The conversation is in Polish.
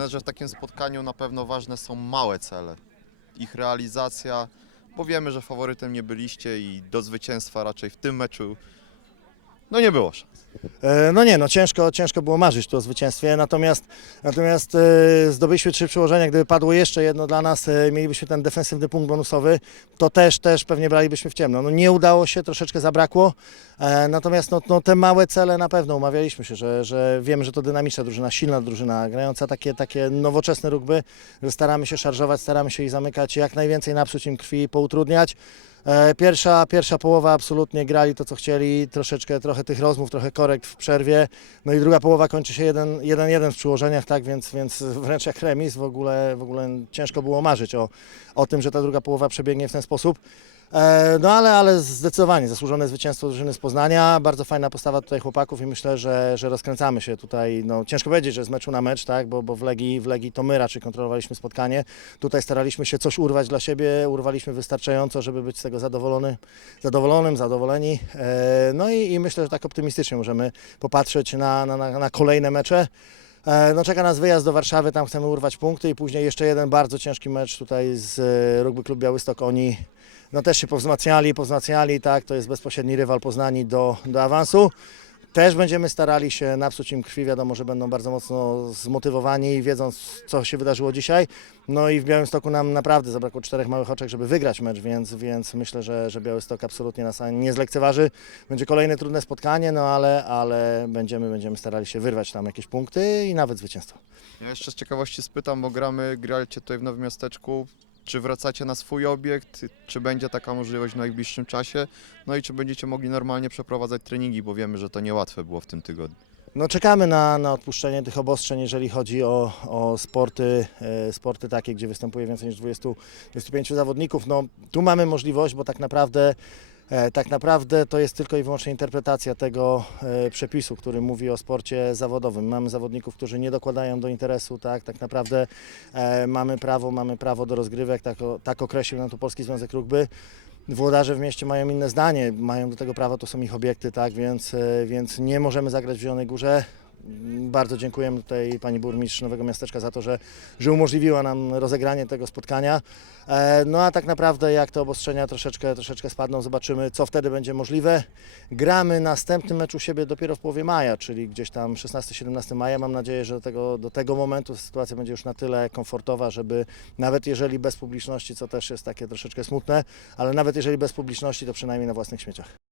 Natomiast, że w takim spotkaniu na pewno ważne są małe cele. Ich realizacja, bo wiemy, że faworytem nie byliście i do zwycięstwa raczej w tym meczu no nie było szans. E, No nie, no ciężko, ciężko było marzyć tu o zwycięstwie, natomiast, natomiast e, zdobyliśmy trzy przełożenia, gdyby padło jeszcze jedno dla nas, e, mielibyśmy ten defensywny punkt bonusowy, to też, też pewnie bralibyśmy w ciemno. No nie udało się, troszeczkę zabrakło, natomiast no, no te małe cele na pewno umawialiśmy się, że, że wiemy, że to dynamiczna drużyna, silna drużyna, grająca takie, takie nowoczesne rugby, że staramy się szarżować, staramy się ich zamykać jak najwięcej, napsuć im krwi, poutrudniać. E, Pierwsza, pierwsza połowa absolutnie grali to, co chcieli, troszeczkę, trochę tych rozmów, trochę korekt w przerwie, no i druga połowa kończy się 1-1 w przyłożeniach, tak, więc, więc wręcz jak remis, w ogóle, w ogóle ciężko było marzyć o, o tym, że ta druga połowa przebiegnie w ten sposób. E, No ale, ale zdecydowanie zasłużone zwycięstwo drużyny z Poznania, bardzo fajna postawa tutaj chłopaków i myślę, że, że rozkręcamy się tutaj, no ciężko powiedzieć, że z meczu na mecz, tak, bo, bo w, Legii, w Legii to my raczej kontrolowaliśmy spotkanie, tutaj staraliśmy się coś urwać dla siebie, urwaliśmy wystarczająco, żeby być z tego zadowolony, zadowolonym, zadowoleni, E, no i, i myślę, że tak optymistycznie możemy popatrzeć na, na, na, na kolejne mecze. E, No czeka nas wyjazd do Warszawy, tam chcemy urwać punkty i później jeszcze jeden bardzo ciężki mecz tutaj z e, Rugby Klub Białystok. Oni no też się powzmacniali, powzmacniali, tak, to jest bezpośredni rywal Poznani do, do awansu. Też będziemy starali się napsuć im krwi, wiadomo, że będą bardzo mocno zmotywowani, wiedząc co się wydarzyło dzisiaj. No i w Białymstoku nam naprawdę zabrakło czterech małych oczek, żeby wygrać mecz, więc, więc myślę, że, że Białystok absolutnie nas nie zlekceważy. Będzie kolejne trudne spotkanie, no ale, ale będziemy, będziemy starali się wyrwać tam jakieś punkty i nawet zwycięstwo. Ja jeszcze z ciekawości spytam, bo gramy, graliście tutaj w Nowym Miasteczku. Czy wracacie na swój obiekt? Czy będzie taka możliwość w najbliższym czasie? No i czy będziecie mogli normalnie przeprowadzać treningi, bo wiemy, że to niełatwe było w tym tygodniu. No czekamy na, na odpuszczenie tych obostrzeń, jeżeli chodzi o, o sporty, e, sporty takie, gdzie występuje więcej niż 20, 25 zawodników. No tu mamy możliwość, bo tak naprawdę tak naprawdę to jest tylko i wyłącznie interpretacja tego e, przepisu, który mówi o sporcie zawodowym. Mamy zawodników, którzy nie dokładają do interesu, tak, tak naprawdę e, mamy prawo, mamy prawo do rozgrywek, tak, tak określił nam to Polski Związek Rugby. Włodarze w mieście mają inne zdanie, mają do tego prawo, to są ich obiekty, tak, więc, e, więc nie możemy zagrać w Zielonej Górze. Bardzo dziękujemy tutaj pani burmistrz Nowego Miasteczka za to, że, że umożliwiła nam rozegranie tego spotkania. E, No a tak naprawdę jak te obostrzenia troszeczkę, troszeczkę spadną, zobaczymy co wtedy będzie możliwe. Gramy następny mecz u siebie dopiero w połowie maja, czyli gdzieś tam 16-17 maja. Mam nadzieję, że do tego, do tego momentu sytuacja będzie już na tyle komfortowa, żeby nawet jeżeli bez publiczności, co też jest takie troszeczkę smutne, ale nawet jeżeli bez publiczności, to przynajmniej na własnych śmieciach.